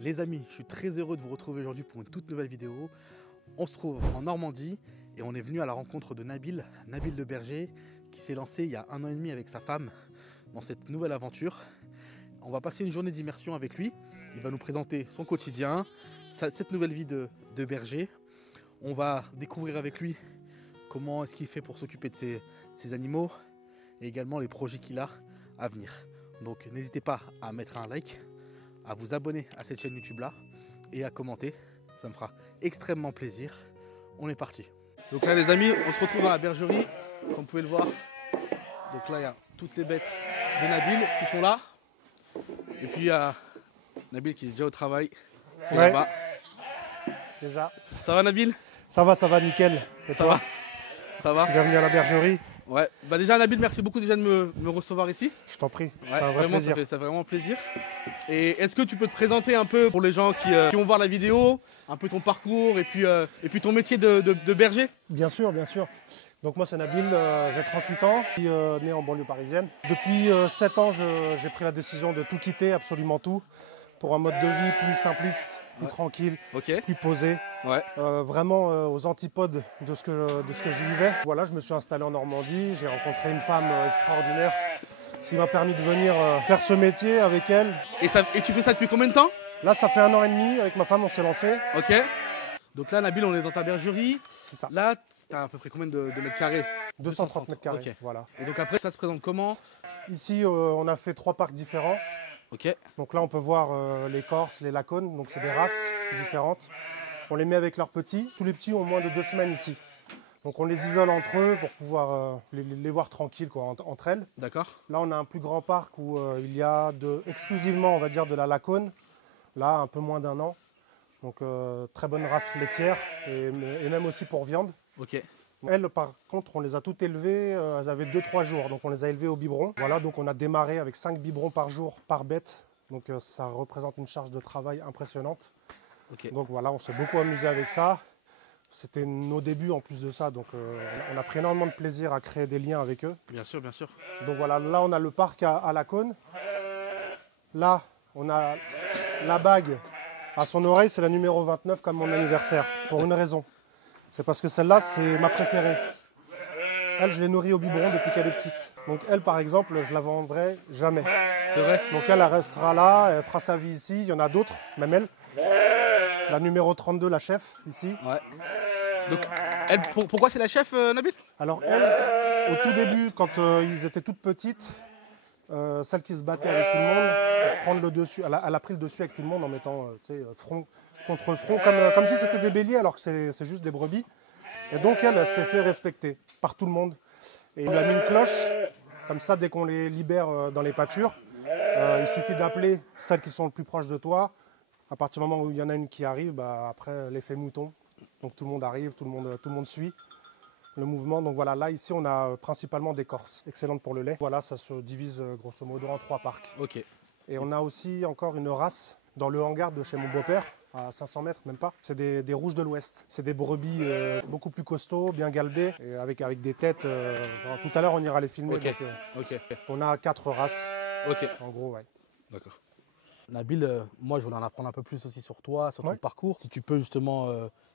Les amis, je suis très heureux de vous retrouver aujourd'hui pour une toute nouvelle vidéo. On se trouve en Normandie et on est venu à la rencontre de Nabil le berger, qui s'est lancé il y a 1 an et demi avec sa femme dans cette nouvelle aventure. On va passer une journée d'immersion avec lui. Il va nous présenter son quotidien, cette nouvelle vie de berger. On va découvrir avec lui comment est-ce qu'il fait pour s'occuper de ses animaux et également les projets qu'il a à venir. Donc n'hésitez pas à mettre un like, à vous abonner à cette chaîne YouTube là et à commenter, ça me fera extrêmement plaisir. On est parti. Donc là les amis, on se retrouve dans la bergerie, comme vous pouvez le voir. Donc là il y a toutes les bêtes de Nabil qui sont là. Et puis il y a Nabil qui est déjà au travail, qui est là-bas. Déjà. Ça va Nabil? Ça va nickel. Et Ça toi? va? Ça va? Bienvenue à la bergerie. Ouais, bah déjà Nabil, merci beaucoup déjà de me recevoir ici. Je t'en prie, Ouais, c'est un vrai vraiment, plaisir. ça fait vraiment plaisir. Et est-ce que tu peux te présenter un peu pour les gens qui vont voir la vidéo, un peu ton parcours et puis ton métier de berger? Bien sûr, bien sûr. Donc moi c'est Nabil, j'ai 38 ans, je suis né en banlieue parisienne. Depuis 7 ans, j'ai pris la décision de tout quitter, absolument tout, pour un mode de vie plus simpliste, plus tranquille, plus posé. Ouais. Vraiment aux antipodes de ce que j'y vivais. Voilà, je me suis installé en Normandie, j'ai rencontré une femme extraordinaire, ce qui m'a permis de venir faire ce métier avec elle. Et tu fais ça depuis combien de temps? Là ça fait 1 an et demi, avec ma femme on s'est lancé. Ok. Donc là Nabil, on est dans ta bergerie. C'est ça. Là, t'as à peu près combien de mètres carrés? 230 mètres carrés, Ok. voilà. Et donc après, ça se présente comment? Ici, on a fait 3 parcs différents. Ok. Donc là, on peut voir les Corses, les Lacones, donc c'est des races différentes. On les met avec leurs petits. Tous les petits ont moins de 2 semaines ici. Donc on les isole entre eux pour pouvoir les voir tranquilles quoi, entre elles. D'accord. Là, on a un plus grand parc où il y a exclusivement, on va dire, de la Lacone. Là, un peu moins d'1 an. Donc très bonne race laitière et même aussi pour viande. Ok. Elles, par contre, on les a toutes élevées, elles avaient 2-3 jours, donc on les a élevées au biberon. Voilà, donc on a démarré avec 5 biberons par jour, par bête. Donc ça représente une charge de travail impressionnante. Ok. Donc voilà, on s'est beaucoup amusé avec ça. C'était nos débuts en plus de ça, donc on a pris énormément de plaisir à créer des liens avec eux. Bien sûr, bien sûr. Donc voilà, là on a le parc à Lacone. Là, on a la bague à son oreille, c'est la numéro 29 comme mon anniversaire, pour une raison. C'est parce que celle-là, c'est ma préférée. Elle, je l'ai nourrie au biberon depuis qu'elle est petite. Donc elle, par exemple, je la vendrai jamais. C'est vrai? Donc elle restera là, elle fera sa vie ici. Il y en a d'autres, même elle. La numéro 32, la chef, ici. Ouais. Donc, elle, pourquoi c'est la chef, Nabil? Alors elle, au tout début, quand ils étaient toutes petites, celle qui se battait avec tout le monde, pour prendre le dessus, elle a pris le dessus avec tout le monde en mettant front contre front, comme si c'était des béliers alors que c'est juste des brebis. Et donc elle s'est fait respecter par tout le monde. Et il a mis une cloche, comme ça dès qu'on les libère dans les pâtures, il suffit d'appeler celles qui sont le plus proches de toi. À partir du moment où il y en a une qui arrive, bah, après l'effet mouton. Donc tout le monde arrive, tout le monde suit le mouvement. Donc voilà, là ici on a principalement des Corses, excellentes pour le lait. Voilà, ça se divise grosso modo en 3 parcs. Ok. Et on a aussi encore une race dans le hangar de chez mon beau-père, à 500 mètres même pas. C'est des rouges de l'Ouest. C'est des brebis beaucoup plus costauds, bien galbés, et avec des têtes. Enfin, tout à l'heure on ira les filmer. Ok. Donc, Ok. on a 4 races, Ok. en gros, ouais. D'accord. Nabil, moi je voulais en apprendre un peu plus aussi sur toi, sur ton parcours. Si tu peux justement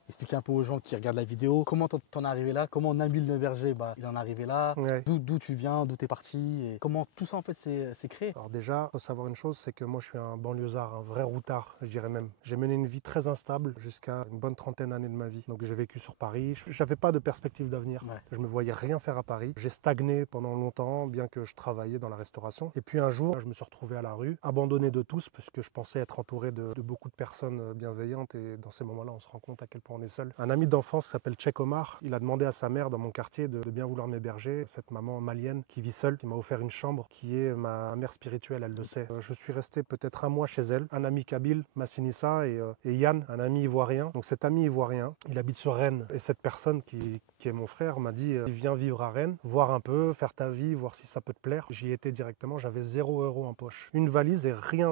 expliquer un peu aux gens qui regardent la vidéo, comment t'en es arrivé là, comment Nabil le berger, il en est arrivé là, Ouais. d'où tu viens, d'où t'es parti, et comment tout ça en fait s'est créé. Alors déjà, il faut savoir une chose, c'est que moi je suis un banlieusard, un vrai routard, je dirais même. J'ai mené une vie très instable jusqu'à une bonne 30aine d'années de ma vie. Donc j'ai vécu sur Paris, je n'avais pas de perspective d'avenir. Ouais. Je me voyais rien faire à Paris. J'ai stagné pendant longtemps, bien que je travaillais dans la restauration. Et puis un jour, je me suis retrouvé à la rue, abandonné de tous, parce que je pensais être entouré de beaucoup de personnes bienveillantes. Et dans ces moments-là, on se rend compte à quel point on est seul. Un ami d'enfance s'appelle Cheikh Omar. Il a demandé à sa mère dans mon quartier de bien vouloir m'héberger. Cette maman malienne qui vit seule, qui m'a offert une chambre, qui est ma mère spirituelle, elle le sait. Je suis resté peut-être 1 mois chez elle. Un ami kabyle, Massinissa, et Yann, un ami ivoirien. Donc cet ami ivoirien, il habite sur Rennes. Et cette personne qui qui est mon frère, m'a dit viens vivre à Rennes, voir un peu, faire ta vie, voir si ça peut te plaire. J'y étais directement, j'avais 0 € en poche. Une valise et rien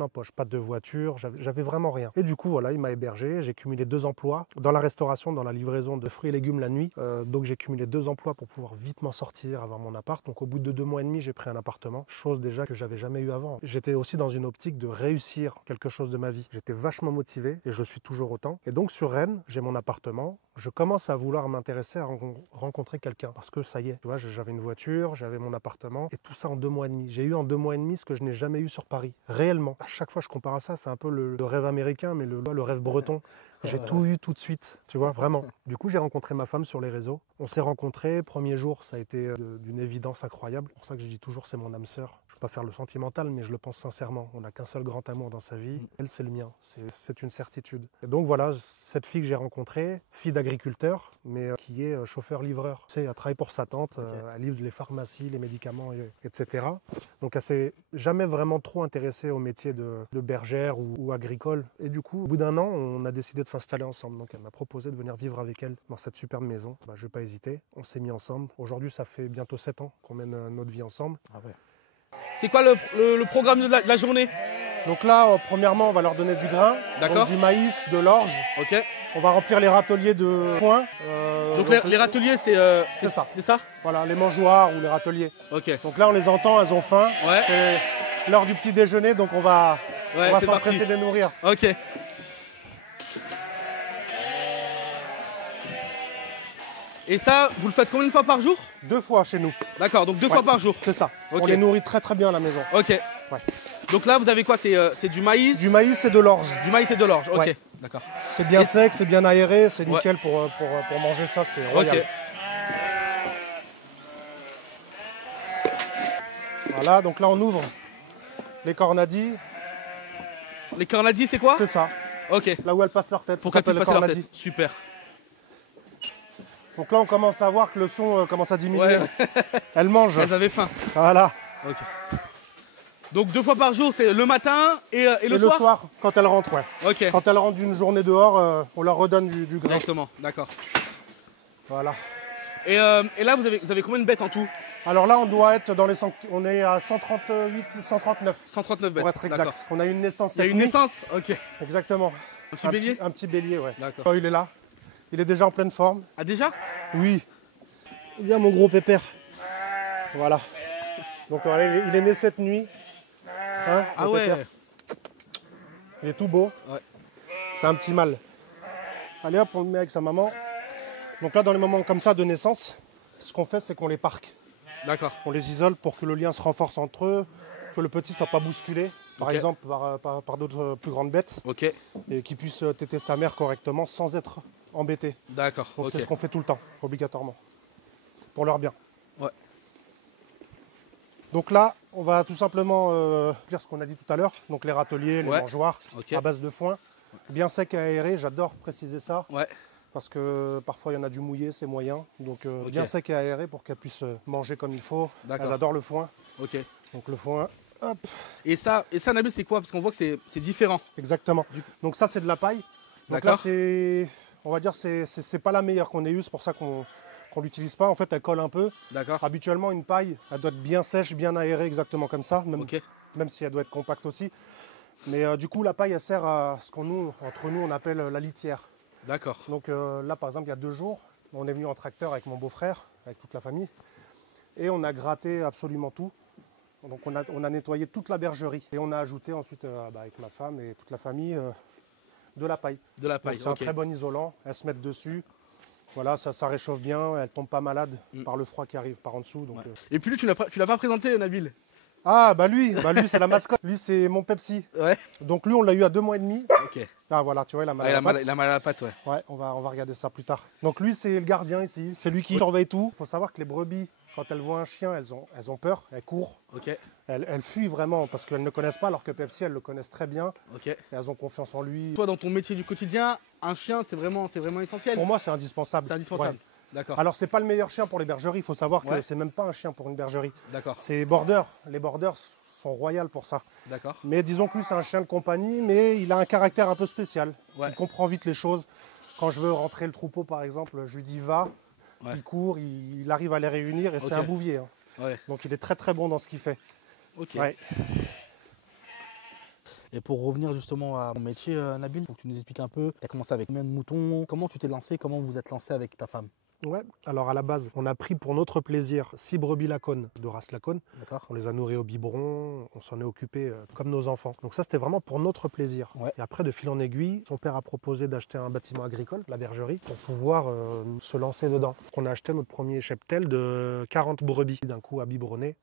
en poche, pas de voiture, j'avais vraiment rien. Et du coup, voilà, il m'a hébergé, j'ai cumulé 2 emplois dans la restauration, dans la livraison de fruits et légumes la nuit. Donc j'ai cumulé 2 emplois pour pouvoir vite m'en sortir, avoir mon appart. Donc au bout de 2 mois et demi, j'ai pris un appartement, chose déjà que j'avais jamais eu avant. J'étais aussi dans une optique de réussir quelque chose de ma vie. J'étais vachement motivé et je suis toujours autant. Et donc sur Rennes, j'ai mon appartement. Je commence à vouloir m'intéresser à rencontrer quelqu'un parce que ça y est, tu vois, j'avais une voiture, j'avais mon appartement et tout ça en 2 mois et demi. J'ai eu en 2 mois et demi ce que je n'ai jamais eu sur Paris, réellement. À chaque fois je compare à ça, c'est un peu le rêve américain, mais le rêve breton. J'ai tout eu tout de suite, tu vois, vraiment. Du coup, j'ai rencontré ma femme sur les réseaux. On s'est rencontrés, premier jour, ça a été d'une évidence incroyable. C'est pour ça que je dis toujours, c'est mon âme sœur. Je ne veux pas faire le sentimental, mais je le pense sincèrement. On n'a qu'un seul grand amour dans sa vie. Elle, c'est le mien. C'est une certitude. Et donc voilà, cette fille que j'ai rencontrée, fille d'agriculteur, mais qui est chauffeur-livreur. Tu sais, elle travaille pour sa tante, elle livre les pharmacies, les médicaments, etc. Donc elle s'est jamais vraiment trop intéressée au métier de bergère ou agricole. Et du coup, au bout d'un an, on a décidé de s'installer ensemble. Donc elle m'a proposé de venir vivre avec elle dans cette superbe maison. Bah, je n'ai pas hésité, on s'est mis ensemble. Aujourd'hui, ça fait bientôt 7 ans qu'on mène notre vie ensemble. Ah ouais. C'est quoi le programme de la journée? Donc là, premièrement, on va leur donner du grain, donc du maïs, de l'orge. Ok. On va remplir les râteliers de foin. Donc les râteliers, c'est ça. C'est ça. Voilà, les mangeoires ou les râteliers. Ok. Donc là, on les entend, elles ont faim. Ouais. C'est l'heure du petit déjeuner, donc on va s'empresser de les nourrir. Ok. Et ça, vous le faites combien de fois par jour? 2 fois chez nous. D'accord, donc 2 fois par jour. C'est ça. Okay. On les nourrit très très bien à la maison. Ok. Ouais. Donc là, vous avez quoi? C'est du maïs? Du maïs et de l'orge. Du maïs et de l'orge, ok. Ouais. D'accord. C'est bien sec, c'est bien aéré, c'est nickel pour manger ça, c'est royal. Ok. Voilà, donc là on ouvre les cornadis. Les cornadis, c'est quoi? C'est ça. Ok. Là où elles passent leur tête. Pour qu'elles puissent passer leur tête. Super. Donc là, on commence à voir que le son commence à diminuer. Ouais. Elles mangent. Elles avaient faim. Voilà. Ok. Donc 2 fois par jour, c'est le matin et le soir? Le soir, quand elles rentrent, ouais. Ok. Quand elles rentrent d'une journée dehors, on leur redonne du grain. Exactement, d'accord. Voilà. Et là, vous avez combien de bêtes en tout? Alors là, on doit être dans les 100, on est à 138, 139. 139 bêtes. Pour être exact. On a une naissance. Il y a une naissance? Ok. Exactement. Un petit bélier? Un petit bélier, ouais. D'accord. Oh, il est là. Il est déjà en pleine forme. Ah déjà? Oui. Viens mon gros pépère. Voilà. Donc voilà, il est né cette nuit. Hein, ah ouais. Pépère. Il est tout beau. Ouais. C'est un petit mâle. Allez hop, on le met avec sa maman. Donc là, dans les moments comme ça de naissance, ce qu'on fait, c'est qu'on les parque. D'accord. On les isole pour que le lien se renforce entre eux, que le petit ne soit pas bousculé, par exemple par d'autres plus grandes bêtes. Ok. Et qu'il puisse téter sa mère correctement sans être embêté. D'accord. Donc okay. C'est ce qu'on fait tout le temps, obligatoirement. Pour leur bien. Ouais. Donc là, on va tout simplement faire ce qu'on a dit tout à l'heure. Donc les râteliers, les mangeoires, à base de foin. Bien sec et aéré, j'adore préciser ça. Ouais. Parce que parfois il y en a du mouillé, c'est moyen. Donc bien sec et aéré pour qu'elles puissent manger comme il faut. Elles adorent le foin. Ok. Donc le foin, hop. Et ça Nabil, c'est quoi? Parce qu'on voit que c'est différent. Exactement. Donc ça, c'est de la paille. Donc là, on va dire, c'est pas la meilleure qu'on ait eue. C'est pour ça qu'on l'utilise pas. En fait, elle colle un peu. D'accord. Habituellement, une paille, elle doit être bien sèche, bien aérée, exactement comme ça. Même si elle doit être compacte aussi. Mais du coup, la paille, elle sert à ce entre nous, on appelle la litière. D'accord. Donc là, par exemple, il y a 2 jours, on est venu en tracteur avec mon beau-frère, avec toute la famille. Et on a gratté absolument tout. Donc on a nettoyé toute la bergerie. Et on a ajouté ensuite, avec ma femme et toute la famille, de la paille. De la paille, c'est un très bon isolant. Elles se mettent dessus. Voilà, ça réchauffe bien. Elles ne tombent pas malades par le froid qui arrive par en dessous. Donc, Et puis lui, tu l'as pas présenté, Nabil? Ah, lui c'est la mascotte. Lui, c'est mon Pepsi. Ouais. Donc lui, on l'a eu à 2 mois et demi. Ok. Ah voilà, tu vois, il a mal à la patte. Il a mal à la patte, ouais. Ouais, on va regarder ça plus tard. Donc lui, c'est le gardien ici. C'est lui qui surveille tout. Il faut savoir que les brebis, quand elles voient un chien, elles ont peur, elles courent. Ok. Elles fuient vraiment parce qu'elles ne connaissent pas, alors que Pepsi, elles le connaissent très bien. Ok. Et elles ont confiance en lui. Toi, dans ton métier du quotidien, un chien, c'est vraiment essentiel. Pour moi, c'est indispensable. C'est indispensable. Ouais. D'accord. Alors, c'est pas le meilleur chien pour les bergeries. Il faut savoir que c'est même pas un chien pour une bergerie. D'accord. C'est border. Les borders sont royales pour ça. D'accord. Mais disons que lui, c'est un chien de compagnie, mais il a un caractère un peu spécial. Ouais. Il comprend vite les choses. Quand je veux rentrer le troupeau, par exemple, je lui dis va. Ouais. il court, il arrive à les réunir et Ok. c'est un bouvier. Hein. Ouais. Donc il est très très bon dans ce qu'il fait. Ok. Ouais. Et pour revenir justement à mon métier, Nabil, faut que tu nous expliques un peu. Tu as commencé avec combien de moutons? Comment tu t'es lancé? Comment vous êtes lancé avec ta femme? Ouais. Alors à la base, on a pris pour notre plaisir 6 brebis Lacones de race Lacone. D'accord. On les a nourris au biberon, on s'en est occupé comme nos enfants. Donc ça, c'était vraiment pour notre plaisir. Ouais. Et après, de fil en aiguille, son père a proposé d'acheter un bâtiment agricole, la bergerie, pour pouvoir se lancer dedans. On a acheté notre premier cheptel de 40 brebis d'un coup à biberonner.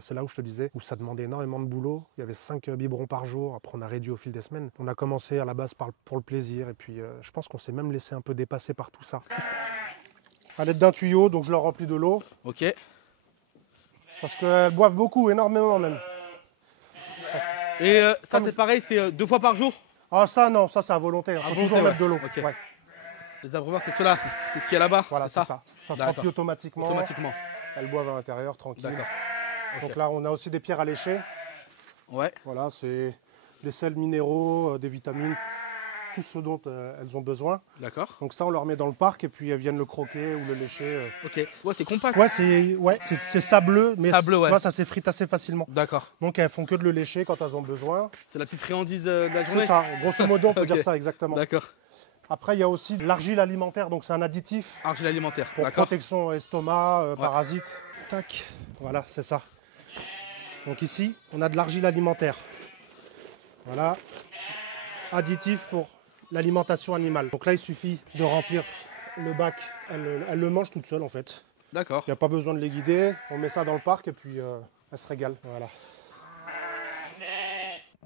C'est là où je te disais, où ça demandait énormément de boulot. Il y avait 5 biberons par jour. Après, on a réduit au fil des semaines. On a commencé à la base pour le plaisir. Et puis, je pense qu'on s'est même laissé un peu dépasser par tout ça. À l'aide d'un tuyau, donc je leur remplis de l'eau. Ok. Parce qu'elles boivent beaucoup, énormément même. Et ça, Comme- c'est pareil, c'est 2 fois par jour? Ah ça non, ça c'est à volonté. Il faut volonté, toujours ouais. mettre de l'eau. Ok. Ouais. Les abreuvoirs, c'est ceux-là, c'est ce qu'il y a là-bas? Voilà, c'est ça. Ça se D'accord. remplit automatiquement. Automatiquement. Elles boivent à l'intérieur, tranquille. D'accord. Donc Ok. là, on a aussi des pierres à lécher. Ouais. Voilà, c'est des sels minéraux, des vitamines, tout ce dont elles ont besoin. D'accord. Donc ça, on leur met dans le parc et puis elles viennent le croquer ou le lécher. Ok. Ouais, c'est compact. Ouais, c'est sableux, mais Sableux, ouais. tu vois, ça s'effrite assez facilement. D'accord. Donc elles font que de le lécher quand elles ont besoin. C'est la petite friandise de la journée? C'est ça, grosso modo, on peut Ok. dire ça exactement. D'accord. Après, il y a aussi de l'argile alimentaire, donc c'est un additif Argile alimentaire. pour D'accord. protection estomac, parasites. Tac, voilà, c'est ça. Donc ici, on a de l'argile alimentaire. Voilà, additif pour l'alimentation animale. Donc là, il suffit de remplir le bac. Elle le mange toute seule en fait. D'accord. Il n'y a pas besoin de les guider. On met ça dans le parc et puis elle se régale. Voilà.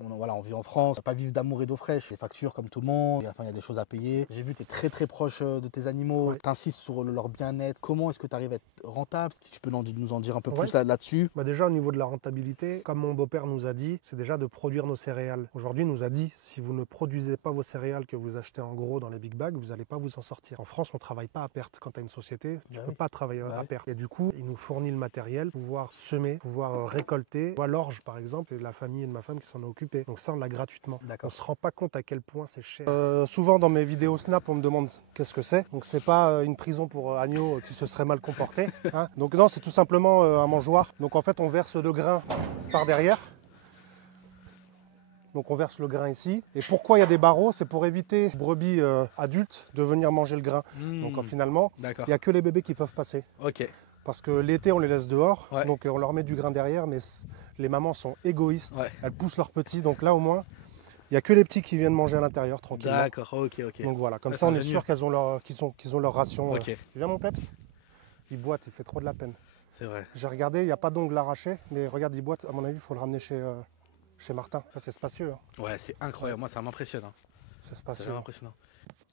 On vit en France, on va pas vivre d'amour et d'eau fraîche, les factures comme tout le monde, enfin, il y a des choses à payer. J'ai vu que tu es très très proche de tes animaux, Ouais. tu insistes sur leur bien-être. Comment est-ce que tu arrives à être rentable? Si tu peux nous en dire un peu Ouais. plus là-dessus. Bah déjà au niveau de la rentabilité, comme mon beau-père nous a dit, c'est déjà de produire nos céréales. Aujourd'hui, il nous a dit, si vous ne produisez pas vos céréales que vous achetez en gros dans les big bags, vous n'allez pas vous en sortir. En France, on ne travaille pas à perte. Quand tu as une société, tu ne peux pas travailler à perte. Et du coup, il nous fournit le matériel pour pouvoir semer, pouvoir récolter. L'orge, par exemple, c'est la famille de ma femme qui s'en est occupée. Donc ça, on l'a gratuitement. On ne se rend pas compte à quel point c'est cher. Souvent, dans mes vidéos Snap, on me demande qu'est-ce que c'est. Donc c'est pas une prison pour agneaux qui se serait mal comporté. Hein. Donc non, c'est tout simplement un mangeoire. Donc en fait, on verse de grains par derrière. Donc on verse le grain ici. Et pourquoi il y a des barreaux? C'est pour éviter aux brebis adultes de venir manger le grain. Donc finalement, D'accord. il n'y a que les bébés qui peuvent passer. Ok. Parce que l'été, on les laisse dehors. Ouais. Donc on leur met du grain derrière. Mais les mamans sont égoïstes. Ouais. Elles poussent leurs petits. Donc là, au moins, il n'y a que les petits qui viennent manger à l'intérieur tranquillement. D'accord, ok, ok. Donc voilà, comme Ouais, ça on c'est est sûr qu'ils ont leur ration. Ok. Tu viens mon peps? Il boite, il fait trop de la peine. C'est vrai. J'ai regardé, il n'y a pas d'ongles arrachés, mais regarde, il boite. À mon avis, il faut le ramener chez Martin. Ça, c'est spacieux. Hein. Ouais, c'est incroyable. Moi, ça m'impressionne. Hein. C'est C'est spacieux. vraiment impressionnant.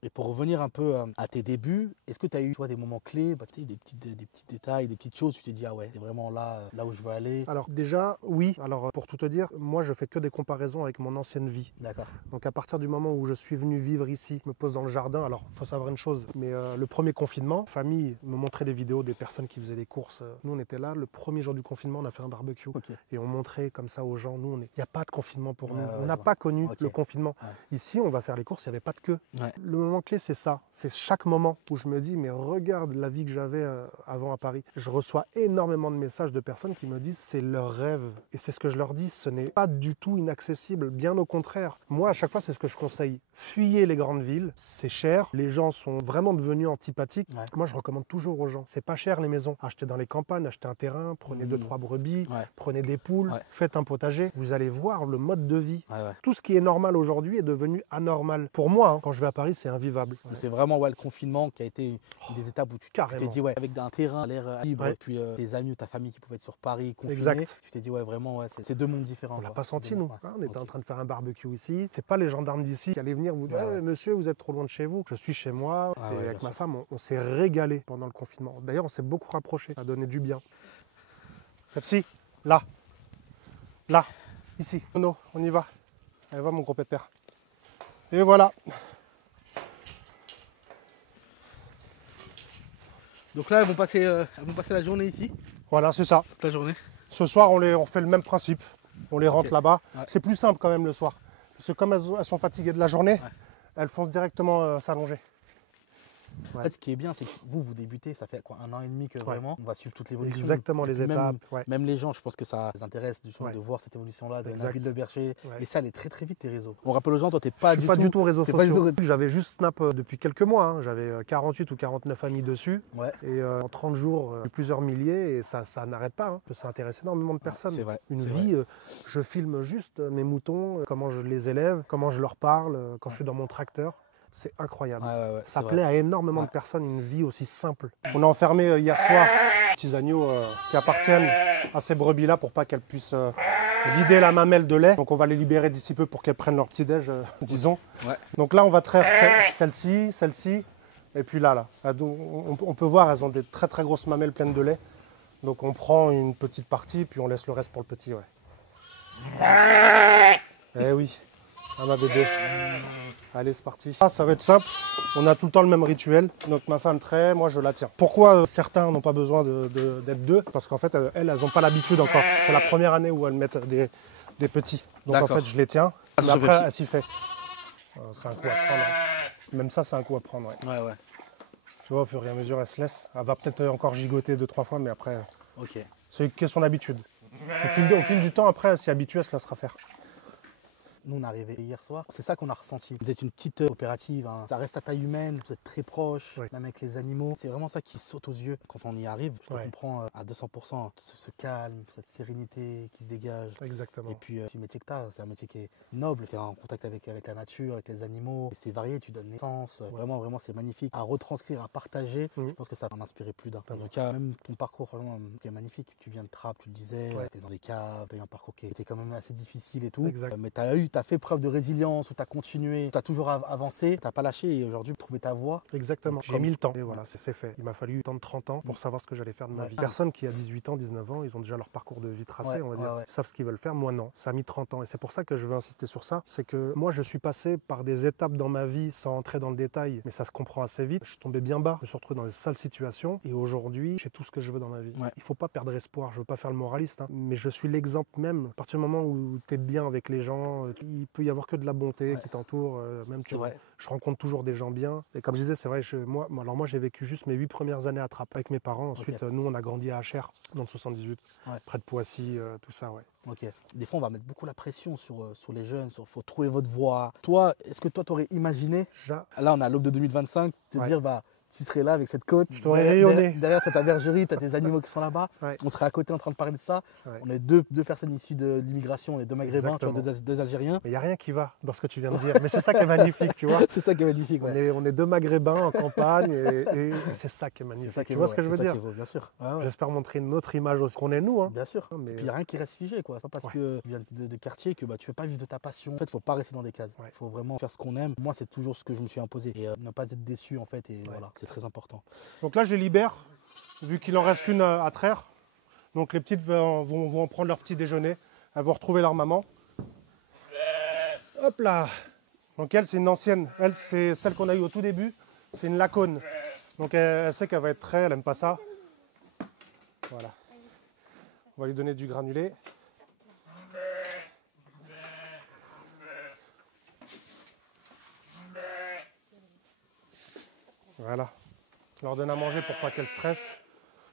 Et pour revenir un peu à tes débuts, est-ce que tu as eu des moments clés, des petits détails, des petites choses, tu t'es dit, ah ouais, c'est vraiment là où je veux aller? Alors déjà, oui. Alors pour tout te dire, moi je fais que des comparaisons avec mon ancienne vie. D'accord. Donc à partir du moment où je suis venu vivre ici, je me pose dans le jardin. Alors il faut savoir une chose, mais le premier confinement, la famille me montrait des vidéos des personnes qui faisaient les courses. Nous on était là, le premier jour du confinement, on a fait un barbecue. Ok. Et on montrait comme ça aux gens, il n'y a pas de confinement pour nous. Ouais, On je n'a vois. pas connu Ok. le confinement. Ouais. Ici, on va faire les courses, il n'y avait pas de queue. Ouais. Le moment clé, c'est ça. C'est chaque moment où je me dis, mais regarde la vie que j'avais avant à Paris. Je reçois énormément de messages de personnes qui me disent c'est leur rêve. Et c'est ce que je leur dis, ce n'est pas du tout inaccessible, bien au contraire. Moi, à chaque fois, c'est ce que je conseille. Fuyez les grandes villes, c'est cher. Les gens sont vraiment devenus antipathiques. Ouais. Moi, je recommande toujours aux gens. C'est pas cher les maisons. Achetez dans les campagnes, achetez un terrain, prenez 2-3 brebis, Ouais. prenez des poules, Ouais. faites un potager. Vous allez voir le mode de vie. Ouais, ouais. Tout ce qui est normal aujourd'hui est devenu anormal. Pour moi, hein, quand je vais à Paris, c'est invivable. Mais c'est vraiment le confinement qui a été une des étapes où tu t'es Carrément. dit, ouais, avec un terrain à l'air libre, Ouais. et puis tes amis, ta famille qui pouvaient être sur Paris, confinés, Exact. tu t'es dit, ouais, vraiment, ouais, c'est deux mondes différents. On l'a quoi. pas C'est senti, deux nous. mondes, ouais. Hein, on était Ok. en train de faire un barbecue ici. C'est pas les gendarmes d'ici qui allaient venir vous dire Ouais, ouais. monsieur, vous êtes trop loin de chez vous. Je suis chez moi. Ah Et ouais, avec bien ma sûr. femme, on s'est régalé pendant le confinement. D'ailleurs, on s'est beaucoup rapprochés. Ça a donné du bien. Pepsi, là. Là. Ici. Non, on y va. Allez, va, mon gros pépère. Et voilà. Donc là, elles vont passer la journée ici, Voilà, c'est ça. toute la journée. Ce soir, on fait le même principe. On les rentre Ok. là-bas. Ouais. C'est plus simple quand même le soir. Parce que comme elles sont fatiguées de la journée, Ouais. elles foncent directement s'allonger. En fait, ce qui est bien, c'est que vous débutez, ça fait quoi, 1 an et demi que vraiment, on va suivre toute l'évolution. Exactement, Et les puis étapes. Même les gens, je pense que ça les intéresse justement Ouais. de voir cette évolution-là de Exact. Nabil Le Berger. Ouais. Et ça allait très très vite tes réseaux. On rappelle aux gens, toi, t'es pas Je suis pas du tout réseaux t'es pas du sociaux. tout- J'avais juste Snap depuis quelques mois. Hein. J'avais 48 ou 49 amis dessus. Ouais. Et en 30 jours, plusieurs milliers. Et ça n'arrête pas. Hein. Ça intéresse énormément de personnes. C'est vrai. Une c'est vie, vrai. je filme juste mes moutons, comment je les élève, comment je leur parle, quand je suis dans mon tracteur. C'est incroyable. Ouais, Ça c'est plaît vrai. à énormément de personnes, une vie aussi simple. On a enfermé hier soir des petits agneaux qui appartiennent à ces brebis-là pour pas qu'elles puissent vider la mamelle de lait. Donc on va les libérer d'ici peu pour qu'elles prennent leur petit-déj, disons. Ouais. Donc là, on va traire celle-ci, celle-ci, et puis là. On peut voir, elles ont des très très grosses mamelles pleines de lait. Donc on prend une petite partie, puis on laisse le reste pour le petit. Ouais. Eh oui, ah ma bébé. Allez, c'est parti. Ça va être simple. On a tout le temps le même rituel. Donc ma femme traite, moi je la tiens. Pourquoi certains n'ont pas besoin d'être deux? Parce qu'en fait, elles n'ont pas l'habitude encore. C'est la première année où elles mettent des petits. Donc en fait, je les tiens. Mais après, elle s'y fait. C'est un coup à prendre. Même ça, c'est un coup à prendre. Ouais. Tu vois, au fur et à mesure, elle se laisse. Elle va peut-être encore gigoter 2-3 fois, mais après, Ok. c'est que son habitude. Au fil du temps, après, elle s'y habitue, elle se laissera faire. Nous, on est arrivé hier soir. C'est ça qu'on a ressenti. Vous êtes une petite coopérative. Hein. Ça reste à taille humaine. Vous êtes très proches, même avec les animaux. C'est vraiment ça qui saute aux yeux quand on y arrive. Je te comprends à 200%. Ce calme, cette sérénité qui se dégage. Exactement. Et puis, le métier que tu as, c'est un métier qui est noble. Tu es en contact avec la nature, avec les animaux. C'est varié, tu donnes naissance. Vraiment, c'est magnifique. À retranscrire, à partager, je pense que ça va en inspirer plus d'un. En tout cas, même ton parcours, franchement, qui est magnifique. Tu viens de Trappes, tu le disais. Tu es dans des caves, tu as eu un parcours qui était quand même assez difficile et tout. Mais tu as fait preuve de résilience, où tu as continué, tu as toujours avancé, tu n'as pas lâché et aujourd'hui, trouver ta voie. Exactement. J'ai mis le temps et voilà, c'est fait. Il m'a fallu temps de 30 ans pour savoir ce que j'allais faire de ma vie. Personne qui a 18 ans, 19 ans, ils ont déjà leur parcours de vie tracé, on va dire. Ils savent ce qu'ils veulent faire. Moi, non. Ça a mis 30 ans et c'est pour ça que je veux insister sur ça. C'est que moi, je suis passé par des étapes dans ma vie sans entrer dans le détail, mais ça se comprend assez vite. Je suis tombé bien bas, je me suis retrouvé dans des sales situations et aujourd'hui, j'ai tout ce que je veux dans ma vie. Il faut pas perdre espoir. Je veux pas faire le moraliste, hein, mais je suis l'exemple même. À partir du moment où tu es bien avec les gens, il peut y avoir que de la bonté qui t'entoure. Je rencontre toujours des gens bien. Et comme je disais, c'est vrai, moi j'ai vécu juste mes 8 premières années à Trappes avec mes parents. Ensuite, nous, on a grandi à Achères, dans le 78, près de Poissy, tout ça. Ok. Des fois, on va mettre beaucoup la pression sur les jeunes, faut trouver votre voie. Toi, est-ce que toi, tu aurais imaginé, là, on est à l'aube de 2025, te dire, tu serais là avec cette côte. Je t'aurais rayonné. Derrière, tu as ta bergerie, tu as tes animaux qui sont là-bas. On serait à côté en train de parler de ça. On est deux personnes issues de l'immigration, les deux maghrébins, tu vois, deux Algériens. Mais il n'y a rien qui va dans ce que tu viens de dire. Mais c'est ça qui est magnifique, tu vois. C'est ça qui est magnifique. On est deux maghrébins en campagne et c'est ça qui est magnifique. Tu vois ce que je veux dire? Bien sûr. J'espère montrer une autre image aussi qu'on est nous. Hein. Bien sûr. Mais... Et puis il n'y a rien qui reste figé, quoi. C'est pas parce que tu viens de quartier que tu ne peux pas vivre de ta passion. En fait, il ne faut pas rester dans des cases. Il faut vraiment faire ce qu'on aime. Moi, c'est toujours ce que je me suis imposé. Et ne pas être déçu, en fait. Et voilà, c'est très important. Donc là, je les libère, vu qu'il en reste qu'une à traire. Donc les petites vont en prendre leur petit déjeuner. Elles vont retrouver leur maman. Hop là. Donc elle, c'est une ancienne. Elle, c'est celle qu'on a eue au tout début. C'est une lacone. Donc elle sait qu'elle va être traite, elle n'aime pas ça. Voilà. On va lui donner du granulé. Voilà. On leur donne à manger pour pas qu'elles stressent.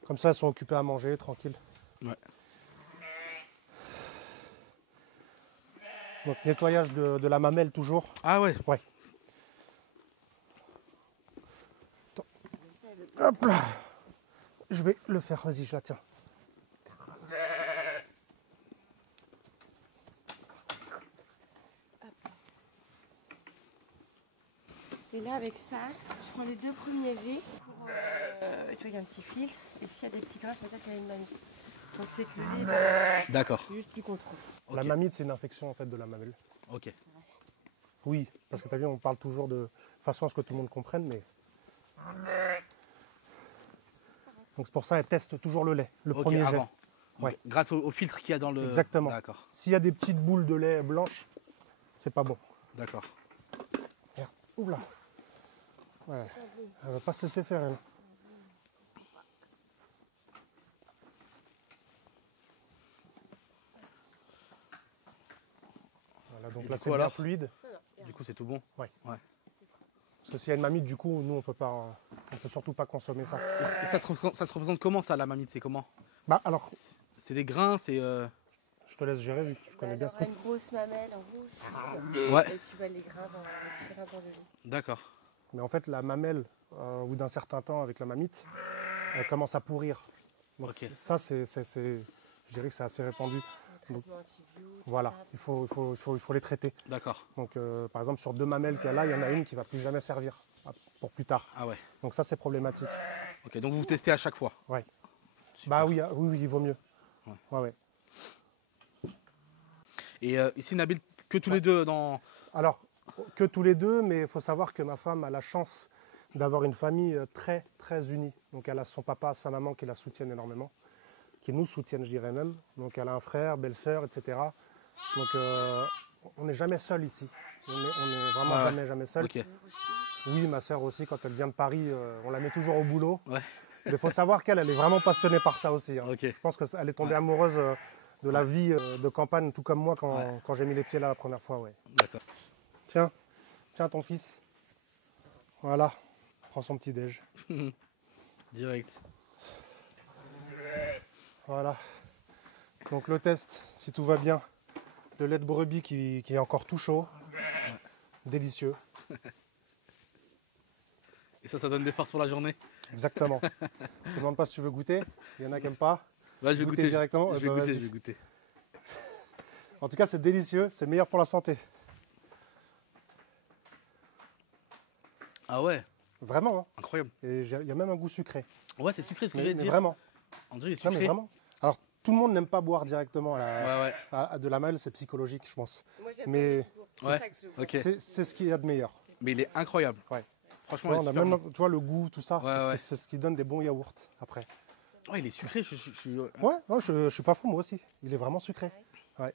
Comme ça, elles sont occupées à manger, tranquilles. Donc nettoyage de la mamelle toujours. Ah ouais. Attends. Hop là. Je vais le faire, vas-y, je la tiens. Et là, avec ça, je prends les 2 premiers jets pour, tu vois, il y a un petit filtre. Et s'il y a des petits grains, ça veut dire qu'il y a une mamie. Donc c'est que le lait, d'accord. C'est juste du contrôle. La mamite, c'est une infection en fait de la mamelle. Ok. Oui, parce que tu as vu, on parle toujours de façon à ce que tout le monde comprenne, mais... Donc c'est pour ça qu'elle teste toujours le lait, le premier jet. Grâce au filtre qu'il y a dans le... Exactement. D'accord. S'il y a des petites boules de lait blanches, c'est pas bon. D'accord. Oula. Ouais. Elle va pas se laisser faire, elle. Voilà, donc là c'est bien fluide. Du coup, c'est tout bon. Ouais. Parce que s'il y a une mamite, du coup, nous, on peut surtout pas consommer ça. Et ça se représente comment ça, la mamite? C'est comment? Bah alors, C'est des grains, c'est... je te laisse gérer vu que tu connais bien ce Elle aura truc. une grosse mamelle rouge. Ouais. Et puis bah, les grains dans le lait. D'accord. Mais en fait, la mamelle, au bout d'un certain temps avec la mamite, elle commence à pourrir. Donc Ok. ça, je dirais que c'est assez répandu. Donc, Traitement antibio, voilà, tout ça. il faut les traiter. D'accord. Donc par exemple, sur 2 mamelles qu'il y a là, il y en a une qui va plus jamais servir pour plus tard. Ah ouais. Donc ça, c'est problématique. Ok, donc vous testez à chaque fois? Ouais. Super. Bah oui, oui, il vaut mieux. Ouais. Ouais. Et ici, Nabil, que tous les deux dans... Alors, que tous les deux, mais il faut savoir que ma femme a la chance d'avoir une famille très, très unie. Donc elle a son papa, sa maman qui la soutiennent énormément, qui nous soutiennent, je dirais même. Donc elle a un frère, belle-sœur, etc. Donc on n'est jamais seul ici. On est vraiment Ouais. jamais seul. Ok. Oui, ma sœur aussi, quand elle vient de Paris, on la met toujours au boulot. Ouais. Mais il faut savoir qu'elle est vraiment passionnée par ça aussi. Hein. Ok. Je pense qu'elle est tombée Ouais. amoureuse de la vie de campagne, tout comme moi quand, Ouais. quand j'ai mis les pieds là la première fois. Ouais. D'accord. Tiens ton fils. Voilà, prends son petit déj. Direct. Voilà. Donc le test, si tout va bien, le lait de brebis qui est encore tout chaud. Délicieux. Et ça donne des forces pour la journée? Exactement. Je ne demande pas si tu veux goûter. Il y en a qui n'aiment pas. Ouais, je vais Goûter goûter directement. Je Eh vais ben, goûter, vas-y. je vais goûter. En tout cas, c'est délicieux. C'est meilleur pour la santé. Ah ouais, Vraiment. Hein. incroyable. Et il y a même un goût sucré. Ouais, c'est sucré ce que Mais j'allais dire. vraiment. On dirait Non, mais sucré. vraiment. Alors, tout le monde n'aime pas boire directement Ouais, de la mamelle. C'est psychologique, je pense. Moi, j'aime Mais- pas du tout. C'est Ouais. ça que je bois. ok. C'est ce qu'il y a de meilleur. Mais il est incroyable. Ouais. Tu Franchement, vois, il est on a super même, bon. tu vois, le goût, tout ça. Ouais, ouais. C'est ce qui donne des bons yaourts après. Ouais, il est sucré. Je suis... Ouais, non, je suis pas fou moi aussi. Il est vraiment sucré. Ouais.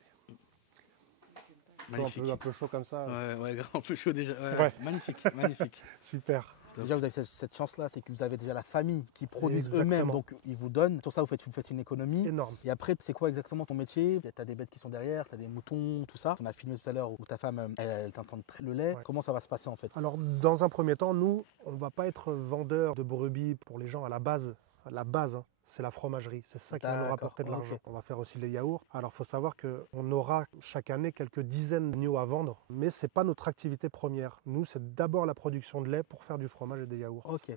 Magnifique. Un peu chaud comme ça. Ouais, grave, un peu chaud déjà. Ouais, Ouais. Magnifique, magnifique. Super. Déjà, vous avez cette chance-là, c'est que vous avez déjà la famille qui produisent Exactement. eux-mêmes, donc ils vous donnent. Sur ça, vous faites une économie. Énorme. Et après, c'est quoi exactement ton métier? Tu as des bêtes qui sont derrière, tu as des moutons, tout ça. On a filmé tout à l'heure où ta femme, elle t'entend traiter le lait. Ouais. Comment ça va se passer en fait? Alors, dans un premier temps, nous, on ne va pas être vendeur de brebis pour les gens à la base. La base, hein, c'est la fromagerie. C'est ça qui va nous D'accord, rapporter de l'argent. ok. On va faire aussi les yaourts. Alors, il faut savoir qu'on aura chaque année quelques dizaines d'agneaux à vendre, mais ce n'est pas notre activité première. Nous, c'est d'abord la production de lait pour faire du fromage et des yaourts. Ok.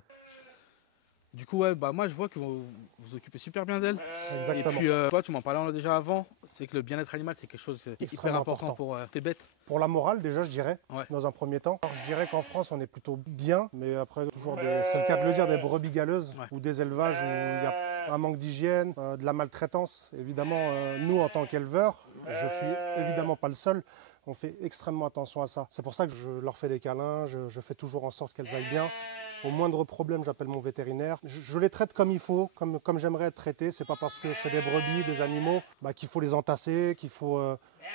Du coup, ouais, bah moi je vois que vous vous occupez super bien d'elle. Exactement. Et puis, toi, tu m'en parlais déjà avant, c'est que le bien-être animal, c'est quelque chose qui est hyper Extrêmement important important. pour tes bêtes. Pour la morale, déjà, je dirais, Ouais. dans un premier temps. Alors, je dirais qu'en France, on est plutôt bien, mais après, toujours c'est le cas de le dire, des brebis galeuses Ouais. ou des élevages où il y a un manque d'hygiène, de la maltraitance. Évidemment, nous, en tant qu'éleveurs, je suis évidemment pas le seul, on fait extrêmement attention à ça. C'est pour ça que je leur fais des câlins, je fais toujours en sorte qu'elles aillent bien. Au moindre problème, j'appelle mon vétérinaire. Je les traite comme il faut, comme j'aimerais être traité. C'est pas parce que c'est des brebis, des animaux, qu'il faut les entasser, qu'il faut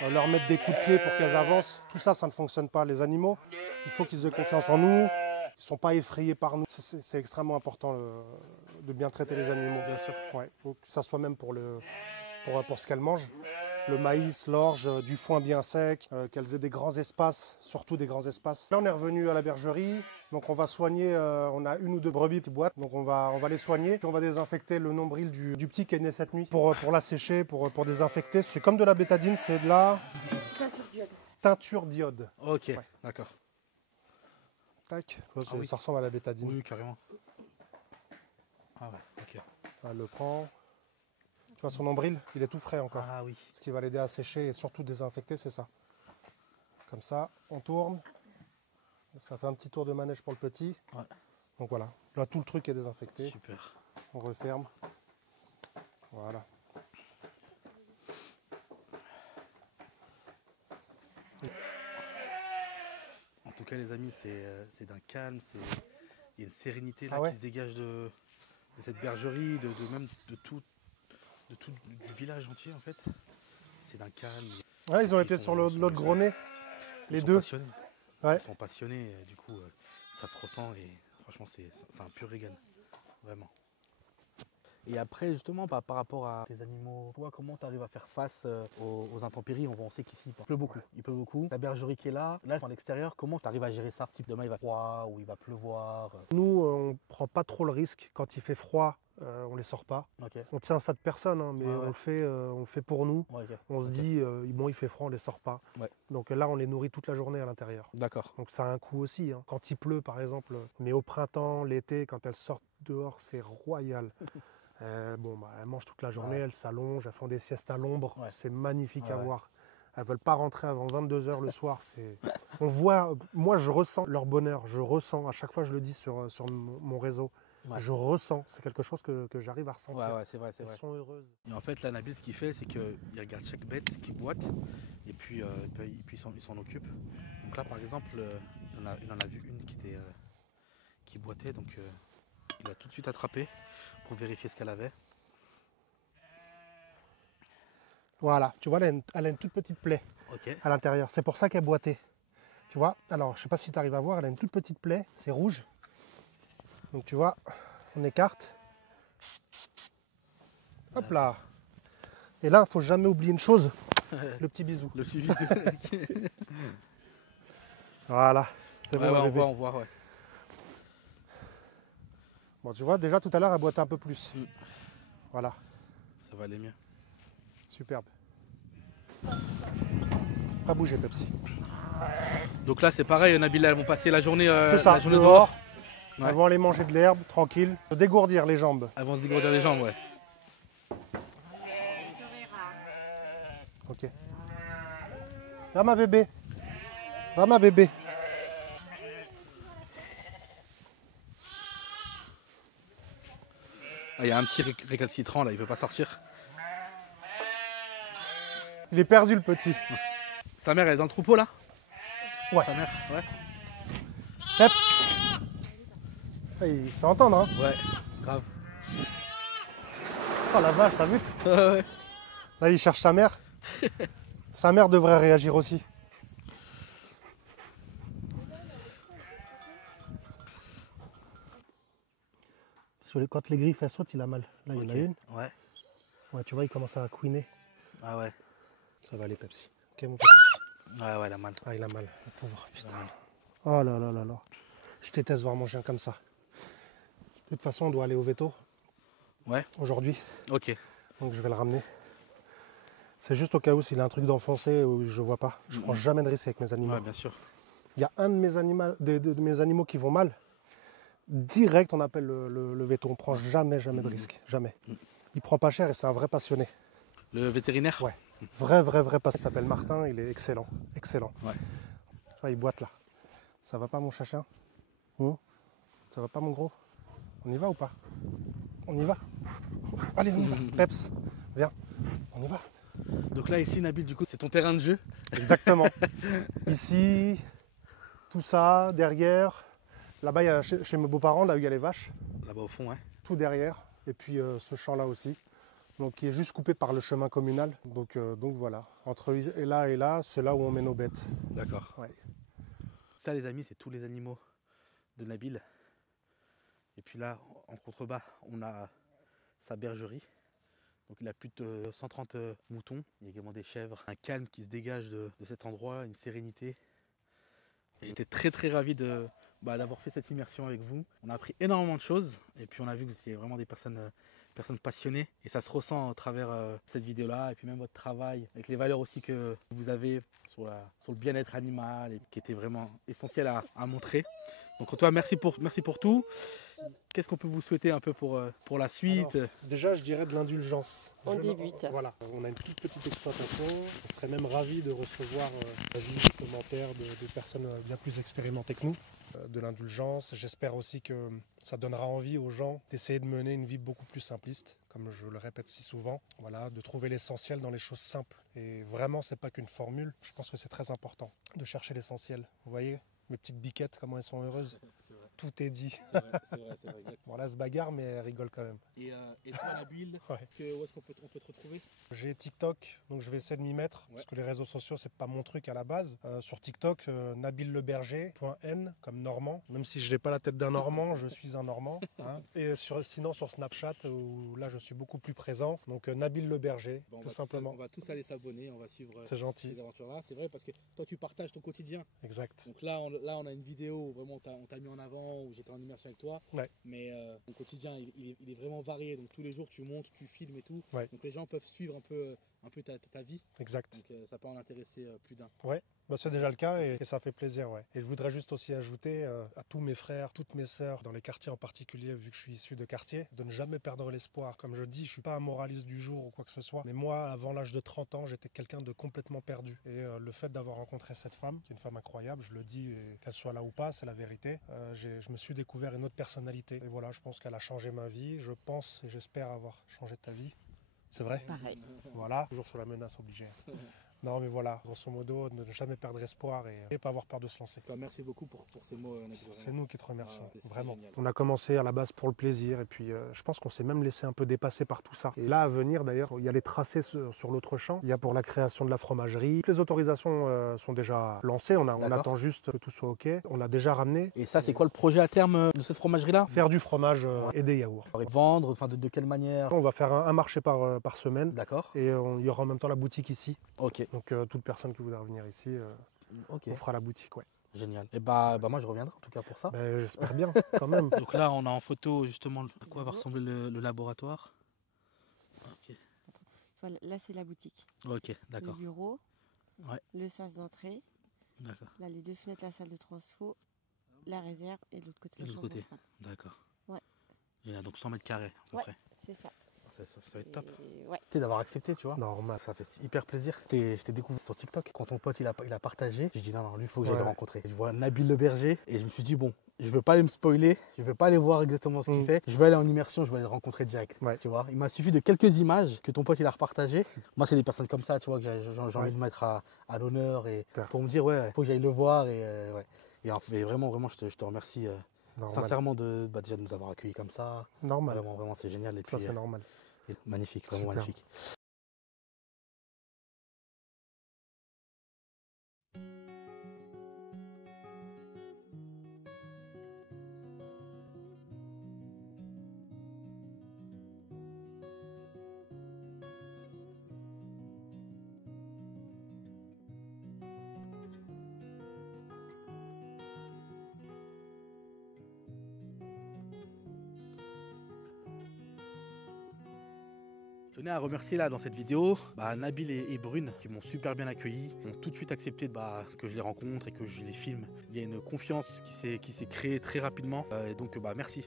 leur mettre des coups de pied pour qu'elles avancent. Tout ça, ça ne fonctionne pas. Les animaux, il faut qu'ils aient confiance en nous. Ils ne sont pas effrayés par nous. C'est extrêmement important de bien traiter les animaux. Bien sûr. Ouais, donc, que ça soit même pour ce qu'elles mangent. Le maïs, l'orge, du foin bien sec, qu'elles aient des grands espaces, surtout des grands espaces. Là, on est revenu à la bergerie, donc on va soigner, on a 1 ou 2 brebis qui boitent, donc on va les soigner, puis on va désinfecter le nombril du petit qui est né cette nuit pour la sécher, pour désinfecter. C'est comme de la bétadine, c'est de la Teinture d'iode. teinture d'iode. Ok, Ouais. d'accord. Tac, oui. ça ressemble à la bétadine. Oui, carrément. Ah ouais, ok. Elle le prend. Tu vois son nombril, il est tout frais encore. Ah oui. Ce qui va l'aider à sécher et surtout désinfecter, c'est ça. Comme ça, on tourne. Ça fait un petit tour de manège pour le petit. Ouais. Donc voilà, là tout le truc est désinfecté. Super. On referme. Voilà. En tout cas, les amis, c'est d'un calme, il y a une sérénité là Ah ouais. qui se dégage de cette bergerie, même de tout du village entier en fait. C'est d'un calme. Ouais, ils ont été sont- sur ils sont- l'autre gros nez, Ils les sont deux. passionnés. Ouais. Ils sont passionnés, et du coup, ça se ressent et franchement, c'est un pur régal, vraiment. Et après, justement, par rapport à tes animaux, toi, comment tu arrives à faire face aux intempéries? On sait qu'ici, il pleut beaucoup. Il pleut beaucoup. La bergerie qui est là, à l'extérieur, comment tu arrives à gérer ça? Si demain il va froid ou il va pleuvoir. Nous, on prend pas trop le risque. Quand il fait froid, on les sort pas. Ok. On tient ça de personne, hein, mais Ouais, on le fait pour nous. Ouais, ok. On se Ok. dit, bon, il fait froid, on les sort pas. Ouais. Donc là, on les nourrit toute la journée à l'intérieur. D'accord. Donc ça a un coût aussi, hein. Quand il pleut, par exemple, mais au printemps, l'été, quand elles sortent dehors, c'est royal. Bon, bah, elles mangent toute la journée, Ouais. elles s'allongent, elles font des siestes à l'ombre. Ouais. C'est magnifique à Ouais. voir. Elles veulent pas rentrer avant 22 h le soir. On voit, moi je ressens leur bonheur, je ressens, à chaque fois je le dis sur mon réseau, Ouais. je ressens, c'est quelque chose que j'arrive à ressentir. Ouais, c'est vrai, c'est Elles vrai. sont heureuses. Et en fait, là, Nabil, ce qu'il fait, c'est qu'il regarde chaque bête qui boite et puis il s'en occupe. Donc là, par exemple, il en a vu une qui boitait, donc il a tout de suite attrapé pour vérifier ce qu'elle avait. Voilà, tu vois, elle a une toute petite plaie Ok. à l'intérieur, c'est pour ça qu'elle boitait. Tu vois, alors je sais pas si tu arrives à voir, elle a une toute petite plaie, c'est rouge. Donc tu vois, on écarte. Hop là. Et là, il ne faut jamais oublier une chose, le petit bisou. Le petit bisou. Voilà, c'est Ouais, bon, ouais, bébé. on voit, ouais. Bon, tu vois, déjà tout à l'heure, elle boitait un peu plus. Mm. Voilà, Ça va aller mieux. superbe. Pas bouger, Pepsi. Donc là, c'est pareil, Nabil, elles vont passer la journée, C'est ça, la journée dehors. dehors. Ouais. Elles vont aller manger de l'herbe, tranquille. Dégourdir les jambes. Elles vont se dégourdir les jambes, ouais. Ok. Va ma bébé. Va ma bébé. Ah, il y a un petit récalcitrant là, il veut pas sortir. Il est perdu le petit. Sa mère, elle est dans le troupeau là? Ouais. Sa mère, ouais. Pep. Ah, il se fait entendre, hein. Ouais, grave. Oh la vache, t'as vu? Ouais. Là, il cherche sa mère. Sa mère devrait réagir aussi. Parce que quand les griffes elles sautent, il a mal. Là, il y en a Ok. une. Ouais. Ouais, tu vois, il commence à couiner. Ah ouais. Ça va aller, Pepsi. Ok, mon papa. Ouais, ouais, la mal. Ah, il a mal, le pauvre. Il a Putain. mal. Oh là là là là. Je déteste voir mon chien comme ça. De toute façon, on doit aller au veto. Ouais. Aujourd'hui. Ok. Donc je vais le ramener. C'est juste au cas où s'il a un truc d'enfoncé ou je vois pas. Je prends jamais de risque avec mes animaux. Ouais, bien sûr. Il y a un de mes animaux qui vont mal. Direct, on appelle le veto. On prend jamais de risque. Jamais. Il prend pas cher et c'est un vrai passionné. Le vétérinaire? Ouais. Vrai passionné. Il s'appelle Martin. Il est excellent. Excellent. Ouais. Tu vois, il boite là. Ça va pas, mon chachin? Ça va pas, mon gros? On y va ou pas? On y va? Allez, on y va. Peps, viens. On y va. Donc là, ici, Nabil, du coup, c'est ton terrain de jeu. Exactement. Ici, tout ça, derrière. Là-bas, il y a chez mes beaux-parents, là où il y a les vaches. Là-bas au fond, ouais. Tout derrière. Et puis ce champ-là aussi. Donc, qui est juste coupé par le chemin communal. Donc voilà. Entre là, c'est là où on met nos bêtes. D'accord. Ouais. Ça, les amis, c'est tous les animaux de Nabil. Et puis là, en contrebas, on a sa bergerie. Donc il a plus de 130 moutons. Il y a également des chèvres. Un calme qui se dégage de cet endroit, une sérénité. J'étais très ravi d'avoir fait cette immersion avec vous. On a appris énormément de choses. Et puis on a vu que vous étiez vraiment des personnes passionnées. Et ça se ressent à travers cette vidéo-là. Et puis même votre travail, avec les valeurs aussi que vous avez sur le bien-être animal, et qui était vraiment essentiel à montrer. Donc Antoine, merci pour tout. Qu'est-ce qu'on peut vous souhaiter un peu pour la suite? Alors, déjà, je dirais de l'indulgence. On débute. Voilà, on a une toute petite exploitation. On serait même ravis de recevoir avis, commentaires de personnes bien plus expérimentées que nous. De l'indulgence. J'espère aussi que ça donnera envie aux gens d'essayer de mener une vie beaucoup plus simpliste, comme je le répète si souvent. Voilà, de trouver l'essentiel dans les choses simples. Et vraiment, c'est pas qu'une formule. Je pense que c'est très important de chercher l'essentiel. Vous voyez mes petites biquettes, comment elles sont heureuses. Tout est dit. C'est vrai, exactement. Bon, là, elle se bagarre, mais elle rigole quand même. Et toi, Nabil, Ouais. où est-ce qu'on peut te retrouver? J'ai TikTok, donc je vais essayer de m'y mettre, parce que les réseaux sociaux, c'est pas mon truc à la base. Sur TikTok, nabilleberger.n, comme Normand. Même si je n'ai pas la tête d'un Normand, je suis un Normand. Hein. Et sinon sur Snapchat, où là, je suis beaucoup plus présent. Donc Nabil Le Berger, tout simplement. On va tous aller s'abonner, on va suivre C'est gentil. ces aventures-là. C'est vrai, parce que toi, tu partages ton quotidien. Exact. Donc là, on a une vidéo où vraiment on t'a mis en avant, où j'étais en immersion avec toi. Ouais. Mais ton quotidien, il est vraiment varié. Donc tous les jours, tu montes, tu filmes et tout. Ouais. Donc les gens peuvent suivre un peu ta vie. Exact. Donc ça peut en intéresser plus d'un. Ouais. Bah, c'est déjà le cas et ça fait plaisir. Ouais. Et je voudrais juste aussi ajouter à tous mes frères, toutes mes sœurs, dans les quartiers en particulier, vu que je suis issu de quartiers, de ne jamais perdre l'espoir. Comme je dis, je ne suis pas un moraliste du jour ou quoi que ce soit. Mais moi, avant l'âge de 30 ans, j'étais quelqu'un de complètement perdu. Et le fait d'avoir rencontré cette femme, qui est une femme incroyable, je le dis, qu'elle soit là ou pas, c'est la vérité, je me suis découvert une autre personnalité. Et voilà, je pense qu'elle a changé ma vie. Je pense et j'espère avoir changé ta vie. C'est vrai? Pareil. Voilà, toujours sur la menace obligée. Non mais voilà, grosso modo, ne jamais perdre espoir et pas avoir peur de se lancer. Merci beaucoup pour ces mots, Nabil. C'est nous qui te remercions, c'est vraiment. génial. On a commencé à la base pour le plaisir et puis je pense qu'on s'est même laissé un peu dépasser par tout ça. Et là à venir d'ailleurs, il y a les tracés sur l'autre champ, il y a pour la création de la fromagerie. Les autorisations sont déjà lancées, on attend juste que tout soit ok. On a déjà ramené. Et ça, c'est quoi le projet à terme de cette fromagerie-là? Faire du fromage et des yaourts. Vendre, enfin de quelle manière? On va faire un marché par semaine. D'accord. Et il y aura en même temps la boutique ici. Ok. Donc toute personne qui voudra venir ici, Ok. on fera la boutique. Ouais. Génial. Et bah moi je reviendrai en tout cas pour ça. J'espère bien quand même. Donc là on a en photo justement à quoi va ressembler le laboratoire. Ok. Voilà, là, c'est la boutique. Ok, Le d'accord. bureau, Ouais. le sas d'entrée. D'accord. Là, les deux fenêtres, la salle de transfo, la réserve et de l'autre côté, Et de la l'autre chambre côté. froide. D'accord. Ouais. Génial, donc 100 mètres carrés à peu Ouais. près. C'est ça. Ça va être top. Et ouais. D'avoir accepté, tu vois. Normal. Ça fait hyper plaisir. Je t'ai découvert sur TikTok. Quand ton pote il a partagé, j'ai dit non, lui il faut que j'aille le rencontrer. Je vois Nabil Le Berger et je me suis dit bon, je veux pas aller me spoiler, je veux pas aller voir exactement ce qu'il fait. Je vais aller en immersion, je vais aller le rencontrer direct. Ouais. Tu vois, il m'a suffi de quelques images que ton pote il a repartagé. Moi c'est des personnes comme ça, tu vois, que j'ai envie de mettre à l'honneur et pour me dire ouais, faut que j'aille le voir et ouais. Et vraiment, je te remercie sincèrement déjà de nous avoir accueillis comme ça. Normal. Vraiment c'est génial. Et Ça puis, c'est normal. magnifique, vraiment Super. magnifique. Je tenais à remercier là dans cette vidéo Nabil et Brune qui m'ont super bien accueilli, qui ont tout de suite accepté que je les rencontre et que je les filme. Il y a une confiance qui s'est créée très rapidement. Et donc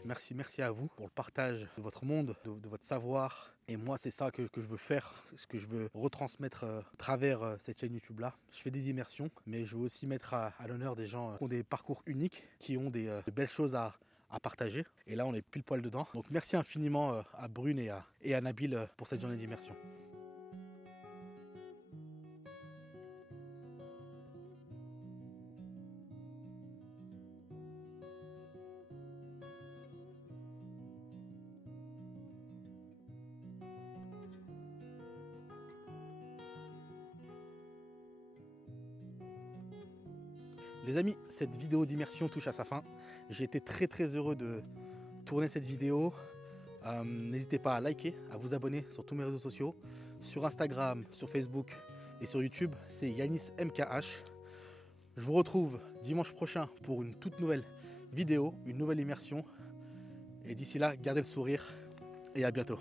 merci à vous pour le partage de votre monde, de votre savoir. Et moi c'est ça que je veux faire, ce que je veux retransmettre à travers cette chaîne YouTube là. Je fais des immersions, mais je veux aussi mettre à l'honneur des gens qui ont des parcours uniques, qui ont de belles choses à partager. Et là on est pile poil dedans. Donc merci infiniment à Brune et à Nabil pour cette journée d'immersion. Les amis, cette vidéo d'immersion touche à sa fin. J'ai été très heureux de tourner cette vidéo. N'hésitez pas à liker, à vous abonner sur tous mes réseaux sociaux. Sur Instagram, sur Facebook et sur YouTube, c'est Yanis MKH. Je vous retrouve dimanche prochain pour une toute nouvelle vidéo, une nouvelle immersion. Et d'ici là, gardez le sourire et à bientôt.